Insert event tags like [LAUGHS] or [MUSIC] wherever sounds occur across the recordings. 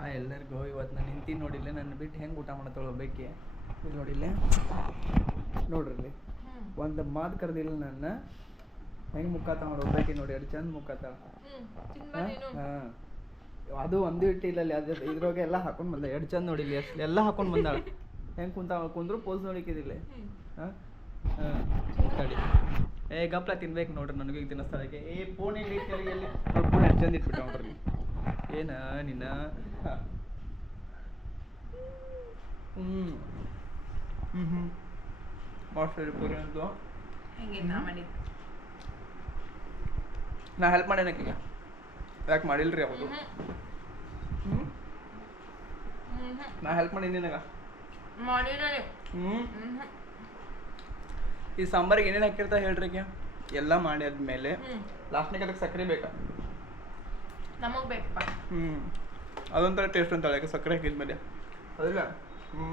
Hi ಎಲ್ಲರಿಗೂ ಇವತ್ತು ನಾನು ನಿಂತಿ ನೋಡಿಲ್ಲ ನನ್ನ ಬಿಟ್ಟು ಹೆಂಗೆ ಊಟ ಮಾಡ್ತಾಳೆ ಇಲ್ಲಿ ನೋಡಿಲ್ಲ? ನೋಡ್ರಿ. ಇಲ್ಲಿ ಒಂದು ಮಾತು ಕರೆದಿಲ್ಲ ನನ್ನ. ಹೆಂಗೆ ಮುಖಾತ ಒಬ್ಬಾಕಿ ನೋಡಿ ಎರಡು ಚಂದ ಮುಖಾತ ಹಾಂ? ಅದು ಒಂದು ಇಟ್ಟಿಲ್ಲ ಅಲ್ಲಿ ಅದು ಇದ್ರೊಳಗೆ ಎಲ್ಲ ಹಾಕೊಂಡು ಬಂದ ಎರಡು ಚಂದ ನೋಡಿಲ್ಲ ಎಷ್ಟು ಎಲ್ಲ ಹಾಕೊಂಡು ಬಂದಾಳ. ಹೆಂಗೆ ಕುಂತ ಕುಂದ್ರು ಪೋಸ್ ನೋಡಿಕ್ಕಿದಿಲ್ಲ. ಹಾಂ? ಹಾಂ. ತಡಿ. ಏ ಗಪ್ಲ ತಿನ್ಬೇಕು ನೋಡ್ರಿ ನನಗೆ ಈಗ ಸ್ಥಳಕ್ಕೆ ಏ ಫೋನ್ ಎಲ್ಲಿ ಫೋನ್ ಚಂದ ಇಟ್ಬಿಟ್ಟು ನೋಡ್ರಿ. ಏನ ನಿನ್ನ. ಹ್ಮ್. ಹ್ಮ್ ಹ್ಮ್ ಮಾಸ್ಟರ್ ಪೂರಿ ಅಂತ ನಾ ಹೆಲ್ಪ್ ಮಾಡೇನ ಈಗ ಯಾಕೆ ಮಾಡಿಲ್ರಿ ಅವಾಗ ಹ್ಮ್? ನಾ ಹೆಲ್ಪ್ ಮಾಡೀನಿ ನಿನಗ? ಹ್ಮ್? ಈ ಸಾಂಬಾರಿಗೆ ಏನೇನು ಹಾಕಿರ್ತಾ ಹೇಳ್ರಿ ಎಲ್ಲ ಮಾಡಿ ಆದ್ಮೇಲೆ ಲಾಸ್ಟ್ನಾಗ ಅದಕ್ಕೆ ಸಕ್ಕರೆ ಬೇಕಾ? ನಮಗ್ ಬೇಕಪ್ಪ. ಹ್ಞೂ ಅದೊಂಥರ ಟೇಸ್ಟ್ ಅಂತ ಹೇಳಕ್ಕೆ ಸಕ್ಕರೆ ಹಾಕಿದ್ಮೇಲೆ ಅದಿಲ್ಲ. ಹ್ಞೂ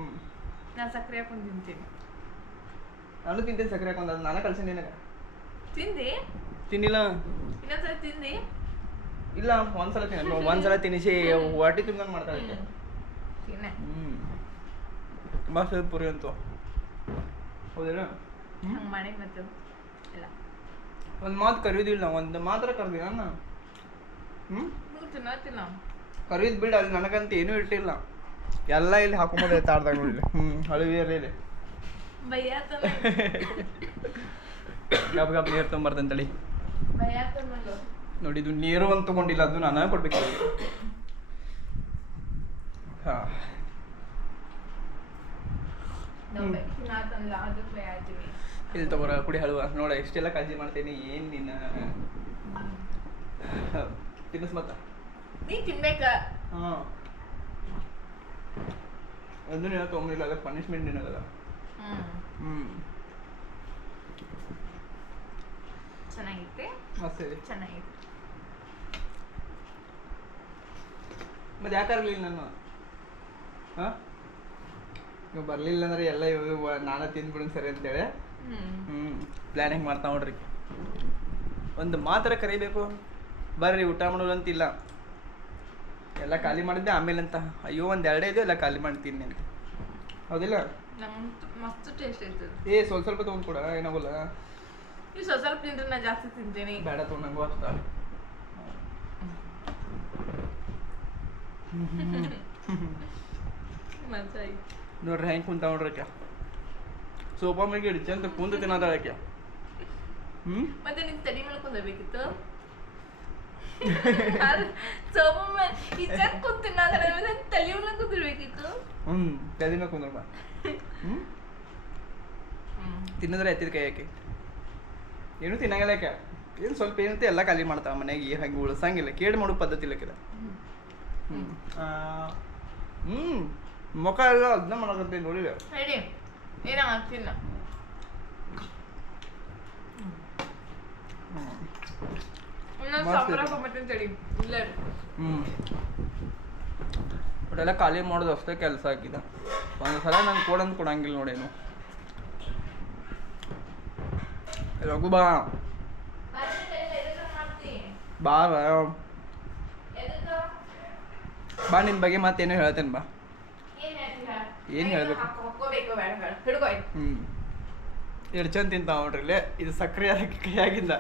ನಾನು ಸಕ್ಕರೆ ಹಾಕೊಂಡು ತಿಂತೀನಿ. ನಾನು ತಿಂತೀನಿ ಸಕ್ಕರೆ ಹಾಕೊಂಡು ಅದು ನಾನೇ ಕಳ್ಸೀನಿ ನಿನಗೆ. ತಿಂದಿ? ತಿನ್ನಿಲ್ಲ. ಇನ್ನೊಂದ್ಸಲ ತಿಂದಿ ಇಲ್ಲ ಒಂದ್ಸಲ ತಿನ್ನ. [LAUGHS] ಒಂದ್ಸಲ ತಿನ್ನಿಸಿ ಹೊಟ್ಟೆ ತುಂಬ್ದಂಗೆ ಮಾಡ್ತಾ ಇದ್ದೆ. ತಿನ್ನೆ. ಹ್ಮ್. ಮಸ್ತ್ ಇದ್ ಪುರಿ ಅಂತೂ. ಹೌದಿಲ್ಲ? ಹಂಗೆ ಮಾಡಿ ಮತ್ತೆ ಇಲ್ಲ. ಒಂದು ಮಾತು ಕರೆಯೋದಿಲ್ಲ ಒಂದು ಮಾತ್ರ ಕರೆದಿ ನಾನು ಹ್ಞೂ ನೀವು ತಿನ್ನತ್ತಿಲ್ಲ ಕರೀದ್ ಬಿಡ ಅಲ್ಲಿ ನನಗಂತ ಏನೂ ಇಟ್ಟಿಲ್ಲ. ಎಲ್ಲ ಇಲ್ಲಿ ಹಾಕೊಂಬೋದು ತಾಡ್ದಾಗ ಹ್ಮ್ ಹ್ಞೂ ಹಳವಿಯರ್ ಇಲ್ಲಿ. ಬೈಯಾತನ. ಗಬ್ ಗಬ್ ನೀರು ತೊಗೊಂಬರ್ತಂತಳಿ ನೋಡಿ ಇದು ನೀರು ಅಂತ ತಗೊಂಡಿಲ್ಲ ಅದು ನಾನು ಕೊಡ್ಬೇಕು. ಹಾಂ. ಇಲ್ಲಿ ತಗೋರ ಕುಡಿ ಹಳುವ ನೋಡ ಎಷ್ಟೆಲ್ಲ ಕಾಳಜಿ ಮಾಡ್ತೀನಿ ಏನು ನಿನ್ನ? ತಿನ್ನಿಸ್ ಮತ್ತ ನೀ ತಿನ್ಬೇಕ? ಹಾ. ಅದನ್ನ ನೀನು ತೊಗೊಂಡಿಲ್ಲ ಅದಕ್ಕೆ ಪನಿಷ್ಮೆಂಟ್ ನಿನಗಲ್ಲ. ಹ್ಮ್. ಚೆನ್ನಾಗೈತೆ ಮಸ್ತ್ ಇದೆ ಚೆನ್ನಾಗೈತೆ ಮತ್ತೆ ಯಾಕೆ ಇರಲಿಲ್ಲ ನಾನು? ಹಾಂ? ನೀವು ಬರಲಿಲ್ಲ ಅಂದ್ರೆ ಎಲ್ಲ ಇವು ನಾನೇ ಬಿಡೋಣ ಸರಿ ಅಂತೇಳಿ. ಹ್ಞೂ ಪ್ಲ್ಯಾನಿಂಗ್ ಮಾಡ್ತಾ ನೋಡ್ರಿ. ಒಂದು ಮಾತ್ರ ಕರಿಬೇಕು. ಬರ್ರಿ ಊಟ ಅಂತಿಲ್ಲ ಎಲ್ಲ ಖಾಲಿ ಮಾಡಿದ್ದೆ ಆಮೇಲೆ ಅಂತ ಅಯ್ಯೋ ಒಂದು ಎರಡೇ ಇದೆ ಎಲ್ಲ ಖಾಲಿ ಮಾಡ್ತೀನಿ ಅಂತ. ಹೌದಿಲ್ಲ? ಮಸ್ತ್ ಟೇಸ್ಟ್ ಐತದ ಏ ಸ್ವಲ್ಪ ಸ್ವಲ್ಪ ತೊಗೊಂಡು ಕೊಡ ಏನಾಗಲ್ಲ. ನೀವು ಸ್ವಲ್ಪ ಸ್ವಲ್ಪ ತಿಂದ್ರೆ ನಾ ಜಾಸ್ತಿ ತಿಂತೀನಿ. ಬೇಡ ತೊಗೊಂಡಂಗು ಅಷ್ಟ ಐತಿ ನೋಡ್ರಿ ಹೆಂಗೆ ಕುಂತ ನೋಡ್ರಿ ಆಕೆ ಸೋಫಾ ಮೇಲೆ ಇಡ್ಚೆ ಅಂತ ಕುಂತ ತಿನ್ನೋದಾಳ ಆಕೆ ಹ್ಞೂ ಮತ್ತೆ ನಿನ್ ತಲೆ ಮೇಲೆ ಕುಂದರ್ಬೇಕಿತ್ತು? ಸೋಮ ಇಚ್ಛಾ ಕೂತಿನ ತಲೆ ಮೇಲೆ ಕುಂದಿರ್ಬೇಕಿತ್ತು. ಹ್ಞೂ ತಲೆ ಮೇಲೆ ಕುಂದ್ರಮ್ಮ ಹ್ಞೂ ಹ್ಮ್. ತಿನ್ನೋದ್ರೆ ಎತ್ತಿದ ಕೈ ಏನು ತಿನ್ನಂಗಿಲ್ಲ ಆಕೆ ಏನು ಸ್ವಲ್ಪ ಏನಂತ ಎಲ್ಲ ಖಾಲಿ ಮಾಡ್ತಾವ ಮನೆಗೆ ಹಾಗೆ ಉಳಿಸಂಗಿಲ್ಲ ಕೇಡ್ ಮಾಡೋ ಪದ್ಧತಿ ಇಲ್ಲಕ್ಕಿಲ್ಲ ಹ್ಞೂ ಹ್ಞೂ ಮುಖ ಎಲ್ಲ ಅದನ್ನ ಮಾಡಕತ್ತೀನಿ ನೋಡಿಲ್ಲ ಹೇಳಿ ಏನ ಆಗ್ತಿಲ್ಲ ಇನ್ನೊಂದು ಹ್ಞೂ ಒಟ್ಟೆಲ್ಲ ಖಾಲಿ ಮಾಡೋದು ಅಷ್ಟೇ ಕೆಲಸ ಆಗಿದೆ. ಒಂದು ಸಲ ನಂಗೆ ಕೊಡಂತ ಕೊಡಂಗಿಲ್ಲ ನೋಡೇನು ರಘು ಬಾ. ಬಾ ಬಾ. ನಿನ್ನ ಬಗ್ಗೆ ಮತ್ತೇನೋ ಹೇಳ್ತೇನೆ ಬಾ. ಏನು ಹೇಳ್ಬೇಕು? ಹ್ಞೂ ಎರಡು ಚಂದ ತಿಂತಾವ ನೋಡ್ರಿ ಇಲ್ಲೇ. ಇದು ಸಕ್ಕರೆ ಹಾಕಿ ಕೈಯಾಗಿಂದ.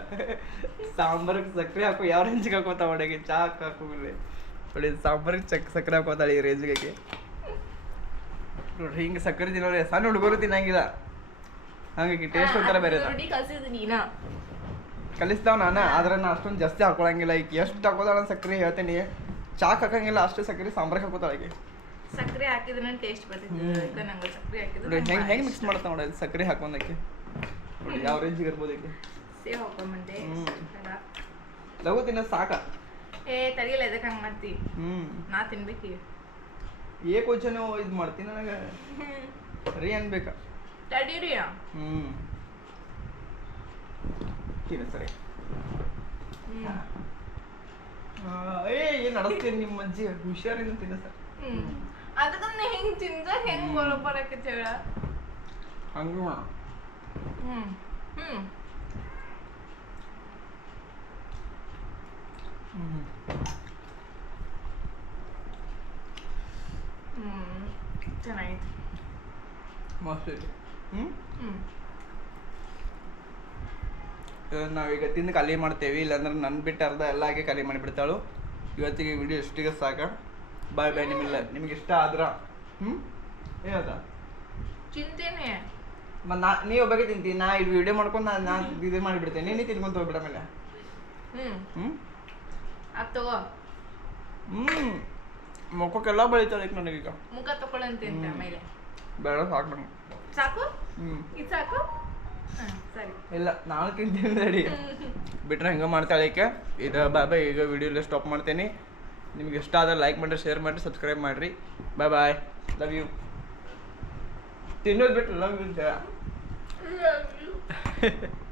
ಸಾಂಬಾರಿಗೆ ಸಕ್ಕರೆ ಹಾಕು ಯಾವ ರೇಂಜಿಗೆ ಹಾಕೋತಾವ ಒಡೆಗೆ ಚಾ ಇಲ್ಲಿ ನೋಡಿ ಸಾಂಬಾರಿಗೆ ಚಕ್ ಸಕ್ಕರೆ ಹಾಕೋತಾಳೆ ಈ ರೇಂಜಿಗೆ ನೋಡ್ರಿ ಹಿಂಗೆ ಸಕ್ಕರೆ ತಿನ್ನೋರೆ ಸಣ್ಣ ಹುಡುಗರು ತಿನ್ನಂಗಿಲ್ಲ. ಹಂಗಾಗಿ ಟೇಸ್ಟ್ ಒಂಥರ ಬೇರೆ ಕಲಿಸ್ತಾವ ನಾನು? ಆದ್ರೆ ನಾನು ಅಷ್ಟೊಂದು ಜಾಸ್ತಿ ಹಾಕೊಳಂಗಿಲ್ಲ. ಈಗ ಎಷ್ಟು ಹಾಕೋದಾಳ ಸಕ್ಕರೆ ಹೇಳ್ತೀನಿ. ಚಾಕ್ ಹಾಕಂಗಿಲ್ಲ ಅಷ್ಟು ಸಕ್ಕರೆ ಸಾಂಬಾರಿಗೆ ಹಾಕೋತಾಳೆ ಸಕ್ಕರೆ ಹಾಕಿದ್ರೆ ಟೇಸ್ಟ್ ಬರ್ತೈತೆ. ಹೆಂಗೆ ಹೆಂಗೆ ಮಿಕ್ಸ್ ಮಾಡ್ತಾವ ನೋಡಿ ಸಕ್ಕರೆ ಹಾಕೊಂಡಕ್ಕೆ ಯಾವ ರೇಂಜಿಗೆ ಇರ್ಬೋದು ಈಗ ಸೇವ್ ಹ್ಮ್. ಬೇಡ. ಲಘು ತಿನ್ನ ಸಾಕ. ಏ ತಡಿಯಲ್ಲ ಇದಕ್ಕೆ ಹಂಗೆ ಮಾಡ್ತಿ? ಹ್ಞೂ ನಾ ತಿನ್ಬೇಕು ಏ ಕೋಚನು ಇದು ಮಾಡ್ತೀನಿ ನನಗೆ? ರೀ ಅನ್ಬೇಕಾ? ತಡೀರಿ. ಹ್ಮ್. ತಿನ್ನ ಸರಿ. ಹ್ಮ್. ಏ ಏನು ನಡೆಸ್ತೀನಿ ನಿಮ್ಮ ಅಜ್ಜಿ? ಹುಷಾರಿಂದ ತಿನ್ನ ಸರ್. ಹ್ಮ್. ಅದಕ್ಕನ್ನ ಹೆಂಗ್ ತಿಂದ ಹೆಂಗ್ ಬರೋ ಬರಕ್ಕೆ ಹೇಳ. ಹಂಗೆ ಮಾಡ ಹ್ಮ್ ಹ್ಮ್ ಹ್ಞೂ ಚೆನ್ನಾಗಿತ್ತು ಮಸ್ತ್ ಐತಿ ಹ್ಞೂ ಹ್ಮ್ ಇದನ್ನ ನಾವೀಗ ತಿಂದು ಖಾಲಿ ಮಾಡ್ತೇವೆ ಇಲ್ಲಾಂದ್ರೆ ನನ್ನ ಬಿಟ್ಟು ಅರ್ಧ ಎಲ್ಲ ಆಗಿ ಖಾಲಿ ಮಾಡಿಬಿಡ್ತಾಳು. ಇವತ್ತಿಗೆ ವಿಡಿಯೋ ಇಷ್ಟಿಗೆ ಸಾಕ. ಬಾಯ್ ಬಾಯ್ ನಿಮ್ಮಿಲ್ಲ. ನಿಮ್ಗೆ ಇಷ್ಟ ಆದ್ರ? ಹ್ಞೂ ಏನದ ಚಿಂತೆನೆ. ಮತ್ತು ನಾ ನೀ ಒಬ್ಬಾಗೆ ತಿಂತೀನಿ ನಾ ಇದು ವಿಡಿಯೋ ಮಾಡ್ಕೊಂಡು ನಾನು ನಾನು ಇದು ಮಾಡಿಬಿಡ್ತೇನೆ. ನೀನು ತಿನ್ಕೊಂತ ಹೋಗ್ಬಿಡ ಮೇಲೆ ಹ್ಮ್. ಹ್ಞೂ ಅದ್ ತಗೋ. ಹ್ಞೂ ಮುಖಕ್ಕೆಲ್ಲ ಬೆಳಿತಾಳೆ ಈಗ ನನಗೀಗ. ಮುಖ ಅಂತ ಆಮೇಲೆ. ಬೇಡ ಸಾಕು ನಂಗೆ ಸಾಕು? ಹ್ಞೂ ಇದು ಸಾಕು? ಹಾ ಸರಿ. ಇಲ್ಲ ನಾನು ತಿಂತೀನಿ ರೆಡಿ ಬಿಟ್ರೆ ಹೆಂಗೆ ಮಾಡ್ತಾಳೆ ಈಕೆ. ಇದು ಬಾಯ್ ಬಾಯ್ ಈಗ ವಿಡಿಯೋ ಸ್ಟಾಪ್ ಮಾಡ್ತೀನಿ. ನಿಮ್ಗೆ ಇಷ್ಟ ಆದ್ರೆ ಲೈಕ್ ಮಾಡಿರಿ ಶೇರ್ ಮಾಡಿರಿ ಸಬ್ಸ್ಕ್ರೈಬ್ ಮಾಡಿರಿ. ಬಾಯ್ ಬಾಯ್ ಲವ್ ಯು ತಿನ್ನೋದು ಬಿಟ್ಟು ಲವ್ ಯು Love you. [LAUGHS]